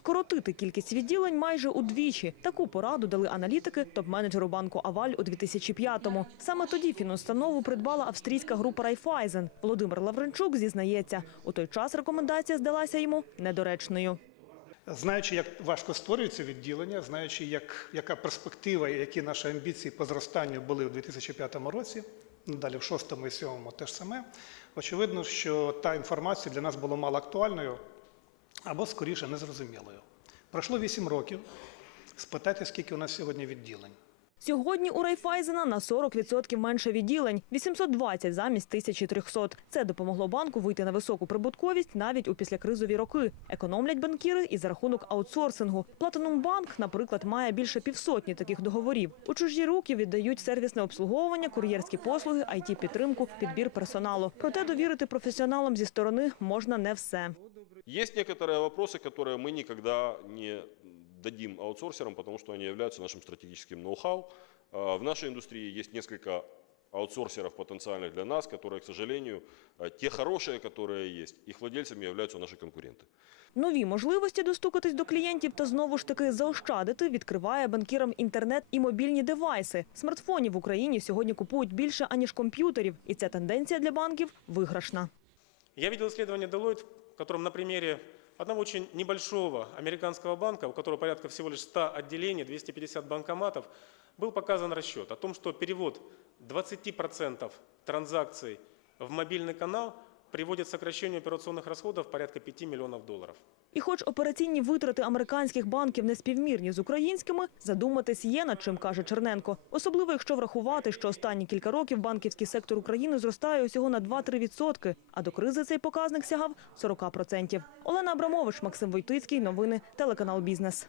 скоротити кількість відділень майже удвічі. Таку пораду дали аналітики топ-менеджеру банку Аваль у 2005-му. Саме тоді фінустанову придбала австрійська група Райфайзен. Володимир Лавренчук зізнається, у той час рекомендація здалася йому недоречною. Знаючи, як важко створюється відділення, знаючи, як, яка перспектива і які наші амбіції по зростанню були у 2005 році, ну, далі в 6 і 7 теж саме, очевидно, що та інформація для нас була мало актуальною або скоріше незрозумілою. Пройшло 8 років. Спитайте, скільки у нас сьогодні відділень. Сьогодні у Райфайзена на 40% менше відділень – 820 замість 1300. Це допомогло банку вийти на високу прибутковість навіть у післякризові роки. Економлять банкіри і за рахунок аутсорсингу. Платинум банк, наприклад, має більше півсотні таких договорів. У чужі руки віддають сервісне обслуговування, кур'єрські послуги, it підтримку підбір персоналу. Проте довірити професіоналам зі сторони можна не все. Есть некоторые вопросы, которые мы никогда не дадим аутсорсерам, потому что они являются нашим стратегическим ноу-хау. А, В нашей индустрии есть несколько аутсорсеров потенциальных для нас, которые, к сожалению, э, те хорошие, которые есть, их владельцами являются наши конкуренты. Нові можливості достукатись до клієнтів та знову ж таки заощадити відкриває банкірам інтернет і мобільні девайси. Смартфонів в Україні сьогодні купують більше аніж комп'ютерів, і ця тенденція для банків виграшна. Я видел исследование Deloitte, в котором на примере одного очень небольшого американского банка, у которого порядка всего лишь 100 отделений, 250 банкоматов, был показан расчет о том, что перевод 20% транзакций в мобильный канал приводит к сокращению операционных расходов порядка 5 миллионов долларов. І хоч операційні витрати американських банків не співмірні з українськими, задуматись є над чим, каже Черненко. Особливо, якщо врахувати, що останні кілька років банківський сектор України зростає усього на 2-3 відсотки, а до кризи цей показник сягав 40%. Олена Абрамович, Максим Войтицький, новини, телеканал «Бізнес».